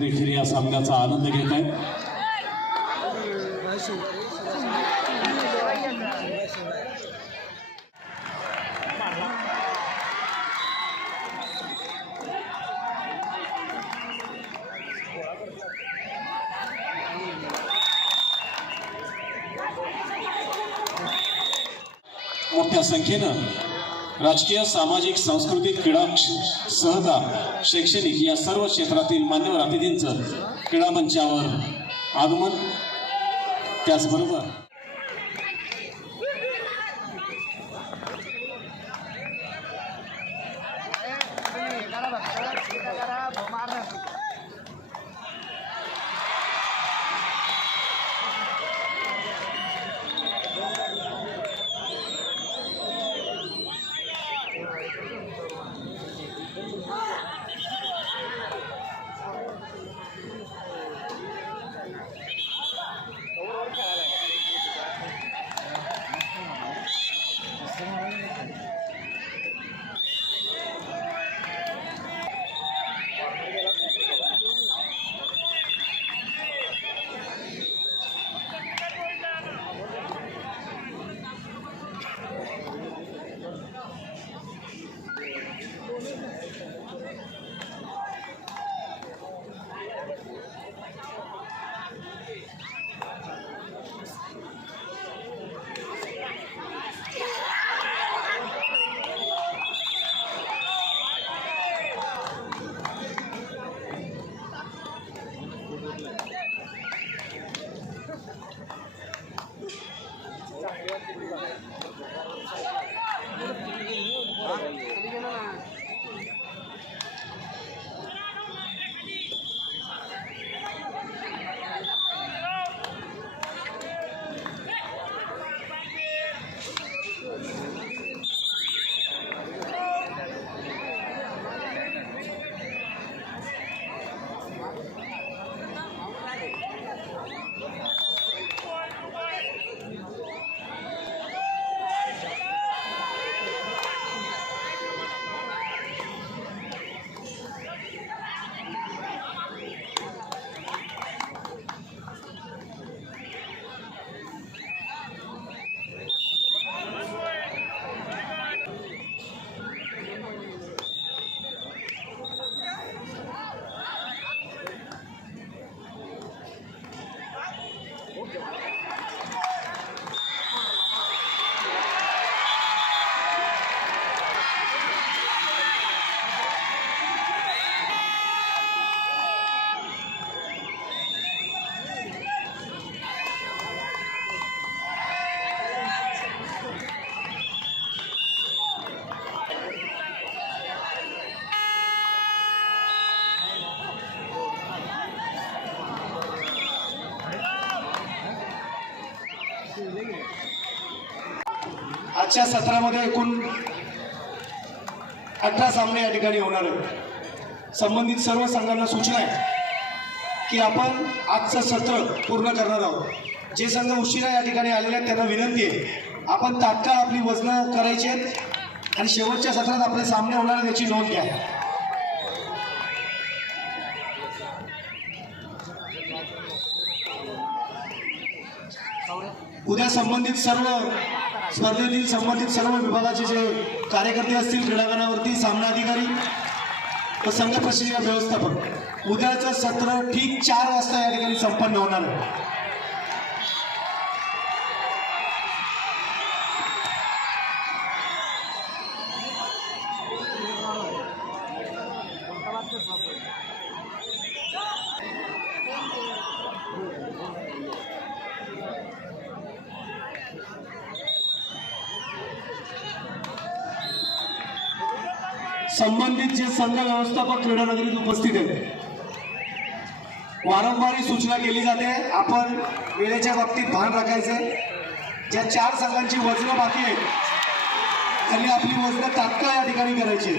देखील या सामन्याचा आनंद घेत आहेत। मोठ्या संख्येनं राजकीय, सामाजिक, सांस्कृतिक, क्रीडा, सहकार, शैक्षणिक या सर्व क्षेत्रातील मान्यवर अतिथींचं क्रीडा मंचावर आगमन। त्याचबरोबर आजच्या सत्रामध्ये एकूण 18 सामने या ठिकाणी होणार आहेत। संबंधित सर्व संघांना सूचना आहे की आपण आजचं सत्र पूर्ण करणार आहोत। जे संघ उशिरा या ठिकाणी आलेले आहेत त्यांना विनंती आहे आपण तात्काळ आपली वजनं करायची आहेत आणि शेवटच्या सत्रात आपले सामने होणार आहेत याची नोंद घ्या। उद्या संबंधित सर्व स्पर्धेतील संबंधित सर्व विभागाचे जे कार्यकर्ते असतील, क्रीडांगणावरती सामना अधिकारी व संघ प्रशिक्षक व्यवस्थापक, उद्याचं सत्र ठीक 4 वाजता या ठिकाणी संपन्न होणार आहे। संबंधित जे संघ व्यवस्थापक क्रीडा नगरीत उपस्थित आहेत वारंवार सूचना केली जाते, आपण वेळेच्या बाबतीत भान राखायचे। ज्या 4 संघांची वजनं बाकी आहेत त्यांनी आपली वजनं तात्काळ या ठिकाणी करायची।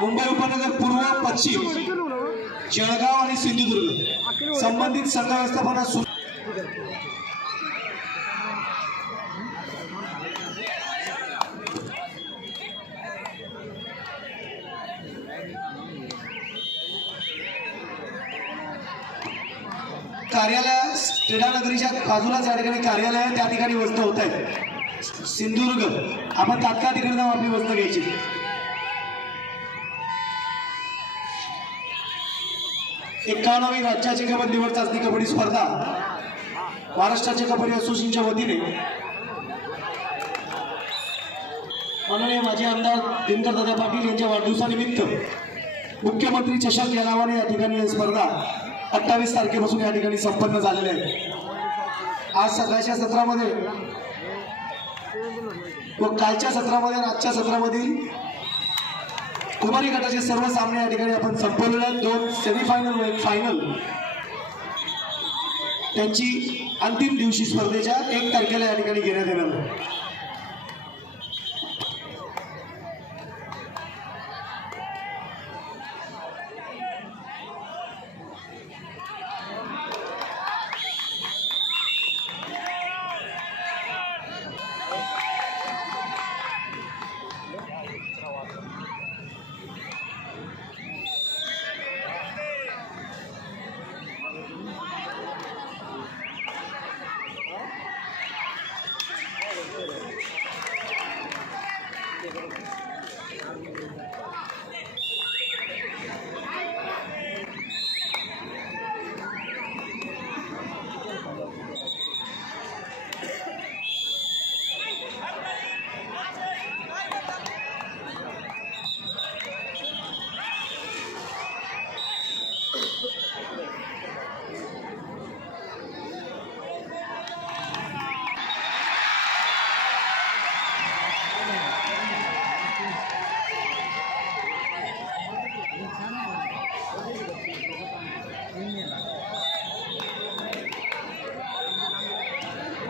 मुंबई उपनगर पूर्व, पश्चिम, जळगाव आणि सिंधुदुर्ग संबंधित संघ व्यवस्थापनास कार्यालय क्रीडा नगरीच्या बाजूलाच या ठिकाणी कार्यालय आहे, त्या ठिकाणी वस्त होत आहे सिंधुदुर्ग. आपण तात्काळ तिकडे जाऊन आपली वस्त घ्यायची. एकावन्नावी राज्याची कबड्डी निवड चाचणी कबड्डी स्पर्धा महाराष्ट्राच्या कबड्डी असोसिएशनच्या वतीने माननीय माजी आमदार दिनकर दादा पाटील यांच्या वाढदिवसानिमित्त मुख्यमंत्री चषक या नावाने या ठिकाणी ही स्पर्धा 28 तारखेपासून या ठिकाणी संपन्न झालेली आहे. आज सकाळच्या सत्रामध्ये व कालच्या सत्रामध्ये आणि आजच्या सत्रामधील कुमारी गटाचे सर्व सामने या ठिकाणी आपण संपवलेले आहेत. 2 सेमीफायनल व 1 फायनल त्यांची अंतिम दिवशी स्पर्धेच्या 1 तारखेला या ठिकाणी घेण्यात येणार आहे.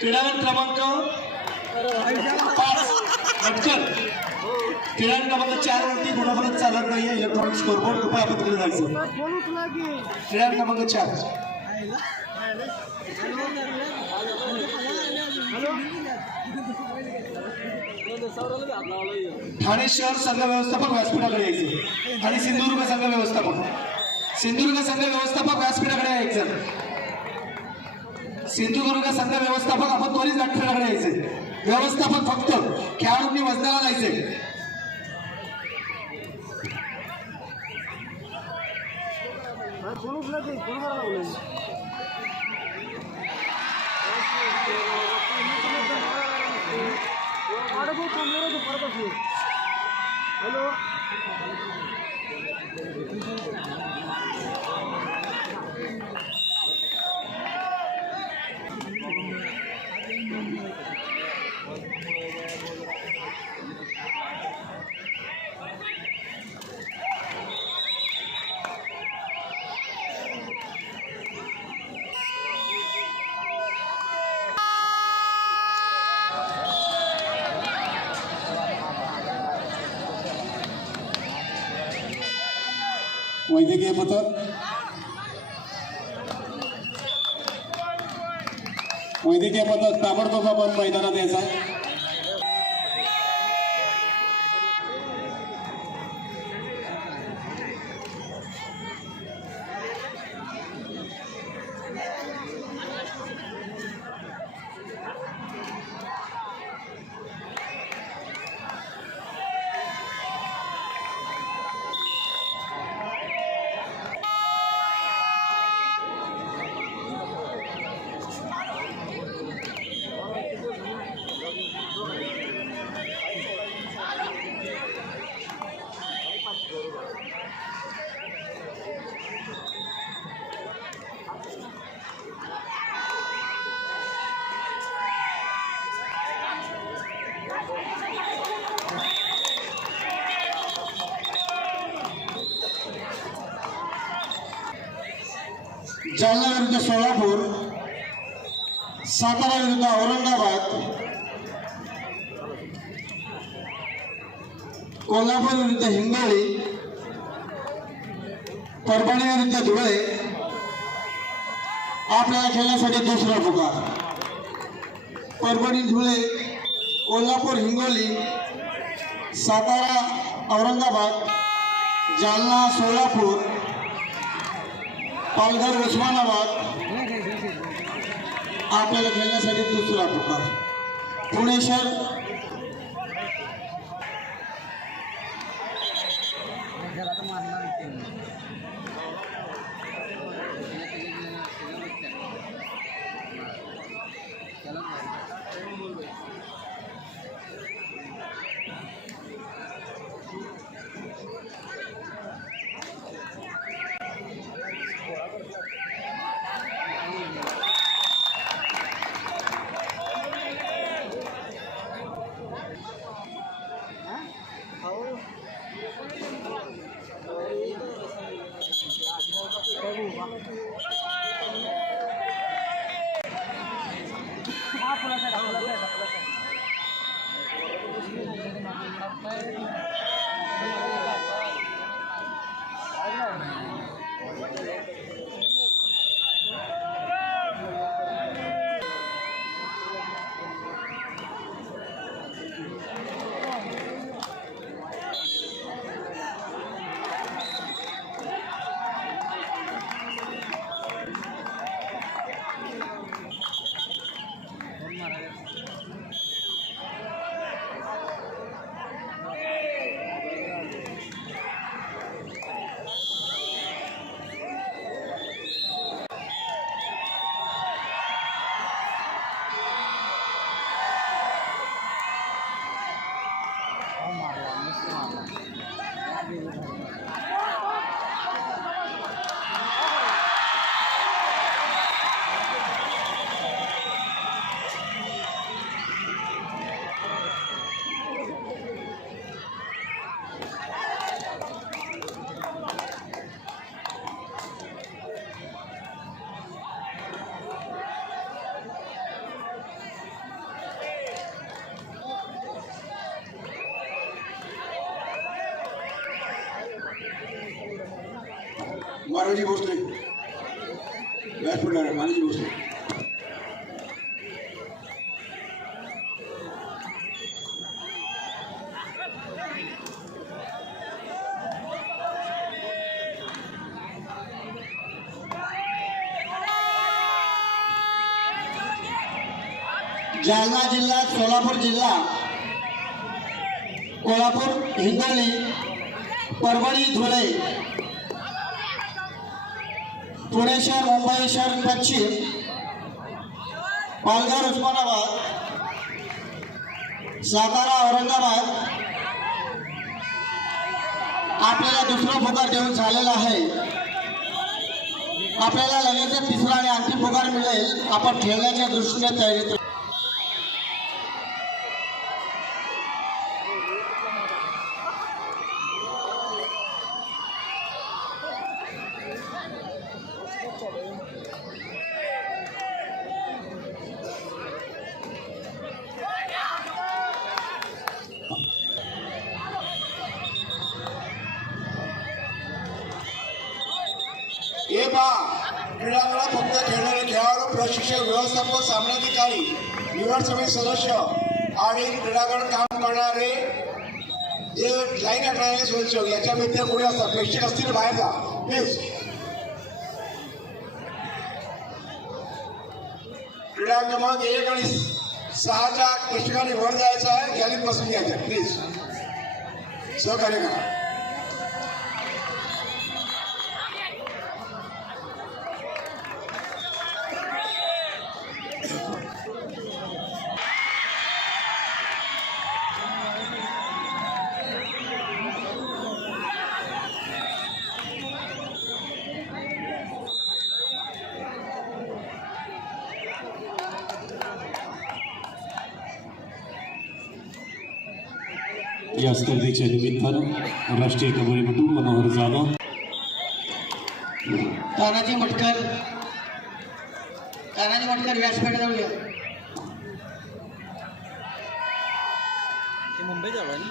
क्रीडांगण क्रमांक 5 भटकळ. क्रीडांगण क्रमांक 4 वरती गुणाफलक चालत नाहीये. इलेक्ट्रॉनिक स्कोरबोर्ड कृपया आपण तिकडे जायचं. क्रीडांगण क्रमांक 4 ठाणे शहर संघ व्यवस्थापक व्यासपीठाकडे यायचे आणि सिंधुदुर्ग संघ व्यवस्थापक व्यासपीठाकडे यायचं. सिंधुदुर्ग संघ व्यवस्थापक आपण त्वरित व्यासपीठाकडे यायचे. व्यवस्थापक फक्त खेळाडूंनी वजनाला जायचे. वैद्यकीय पथक ताबडतोब आपण मैदानात यायचा. जालना विरुद्ध सोलापूर, सातारा विरुद्ध औरंगाबाद, कोल्हापूर विरुद्ध हिंगोली, परभणी विरुद्ध धुळे. आपल्याला खेळण्यासाठी दुसरा पुकार. परभणी, धुळे, कोल्हापूर, हिंगोली, सातारा, औरंगाबाद, जालना, सोलापूर, पालघर, उस्मानाबाद, आपल्याला खेळण्यासाठी दुसरा पुकार पुणे शहर मानवजी भोसले व्यासपीठावर मानवजी भोसले जालना जिल्हा सोलापूर जिल्हा कोल्हापूर हिंगोली परभणी धुळे पुणे शहर मुंबई शहर पश्चिम पालघर उस्मानाबाद सातारा औरंगाबाद आपल्याला दुसरा पुकार देऊन झालेला आहे. आपल्याला लगेच तिसरा आणि अंतिम पुकार मिळेल. आपण खेळण्याच्या दृष्टीने तयारीत हे पहा, क्रीडांगणात फक्त खेळणारे खेळाडू, प्रशिक्षक, व्यवस्थापक, सामनाधिकारी, निवड समिती सदस्य आणि क्रीडांगण काम करणारे जे लाईन करणारे स्वयंसेवक याच्या व्यतिरिक्त कोणी असतात प्रेक्षक असतील बाहेर जा प्लीज. क्रीडा क्रमांक 1 आणि 6च्या प्रेक्षकांनी वर जायचं आहे, गॅलीत बसून घ्यायचं प्लीज. सहकार्य करा. या स्पर्धेच्या निमित्तानं राष्ट्रीय कबड्डीपटू मनोहर जाधव तानाजी मटकर व्यासपीठाजवळ या. मुंबई जावं ना.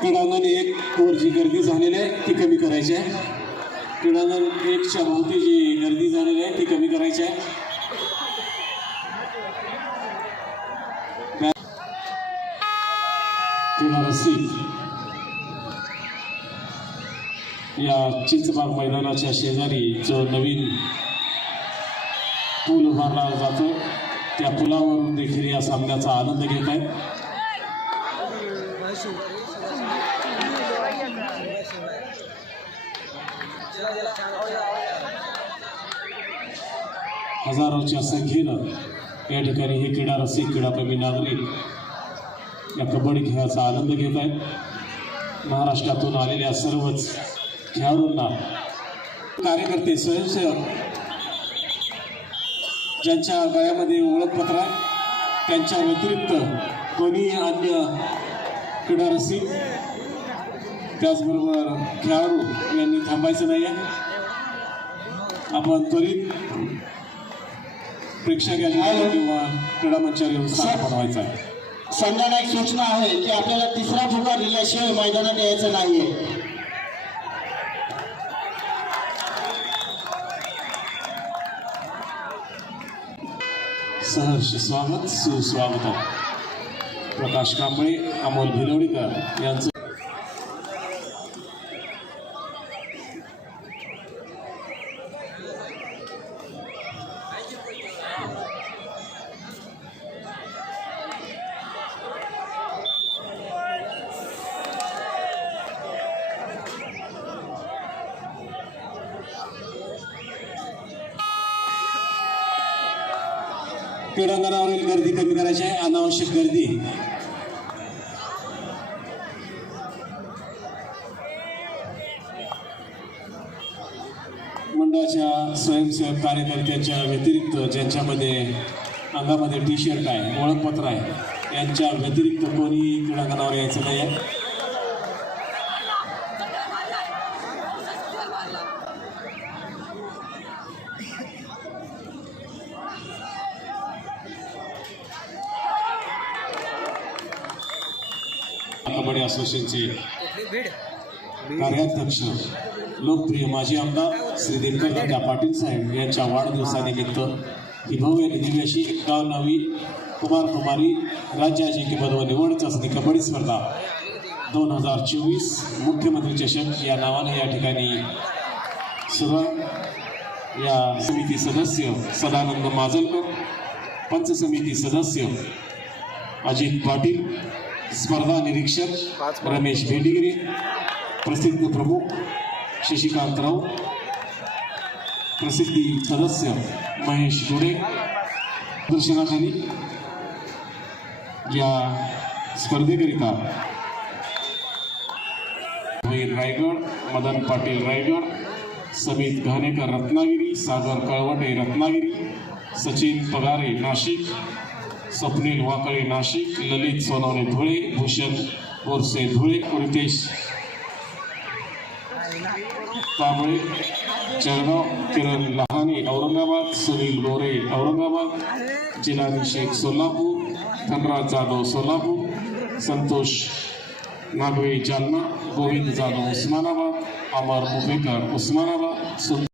क्रीडांगण 1 वर जी गर्दी झालेली आहे ती कमी करायची आहे. क्रीडांगण 1च्या भोवती जी गर्दी झालेली आहे ती कमी करायची आहे. क्रीडा रसिक या चिंचबाग मैदानाच्या शेजारी जो नवीन पूल उभारला जातो त्या पुलावरून देखील या सामन्याचा आनंद घेत आहेत. हजारोच्या संख्येनं या ठिकाणी हे क्रीडा रसिक क्रीडाप्रेमी नागरिक या कबड्डी खेळाचा आनंद घेत आहेत. महाराष्ट्रातून आलेल्या सर्वच खेळाडूंना कार्यकर्ते स्वयंसेवक ज्यांच्या गळ्यामध्ये ओळखपत्र आहे त्यांच्या व्यतिरिक्त कोणी अन्य क्रीडा रसिक त्याचबरोबर खेळाडू यांनी थांबायचं नाही आहे. आपण त्वरित प्रेक्षक यांनी किंवा क्रीडा मंचावर येऊन स्थान बनवायचं आहे. संघाला एक सूचना आहे की आपल्याला तिसरा फुगा दिल्याशिवाय मैदानात यायचं नाहीये. सहर्ष स्वागत सुस्वागत. प्रकाश कांबळे, अमोल भिलवडीकर यांचं क्रीडांगणावरील गर्दी कमी करायची आहे. अनावश्यक गर्दी मंडळाच्या स्वयंसेवक कार्यकर्त्यांच्या व्यतिरिक्त ज्यांच्यामध्ये अंगामध्ये टी शर्ट आहे ओळखपत्र आहे यांच्या व्यतिरिक्त कोणी क्रीडांगणावर यायचं नाही आहे. कबड्डी असोसिएशनचे कार्याध्यक्ष लोकप्रिय माजी आमदार श्री दिनकर दादा पाटील साहेब यांच्या वाढदिवसानिमित्त ही भव्य दिव्याशी 51वी कुमारी राज्य अजिंक्यपद व निवड चाचणी कबड्डी स्पर्धा 2024 मुख्यमंत्री चषक या नावाने या ठिकाणी सुरू. या समिती सदस्य सदानंद माजलकर, पंच समिती सदस्य अजित पाटील, स्पर्धा निरीक्षक रमेश भेंडीगिरी, प्रसिद्ध प्रमुख शशिकांत राऊत, प्रसिद्धी सदस्य महेश गोडे प्रदर्शनाखाली या स्पर्धेकरिता रायगड, मदन पाटील रायगड, समित घाणेकर रत्नागिरी, सागर कळवटे रत्नागिरी, सचिन पगारे नाशिक, स्वप्नील वाकळे नाशिक, ललित सोनवणे धुळे, भूषण बोरसे धुळे, रितेश तांबळे जळगाव, किरण लहाने औरंगाबाद, सुनील गोरे औरंगाबाद, जिलानी शेख सोलापूर, धनराज जाधव सोलापूर, संतोष नागवे जालना, गोविंद जाधव उस्मानाबाद, अमर मुंबईकर उस्मानाबाद.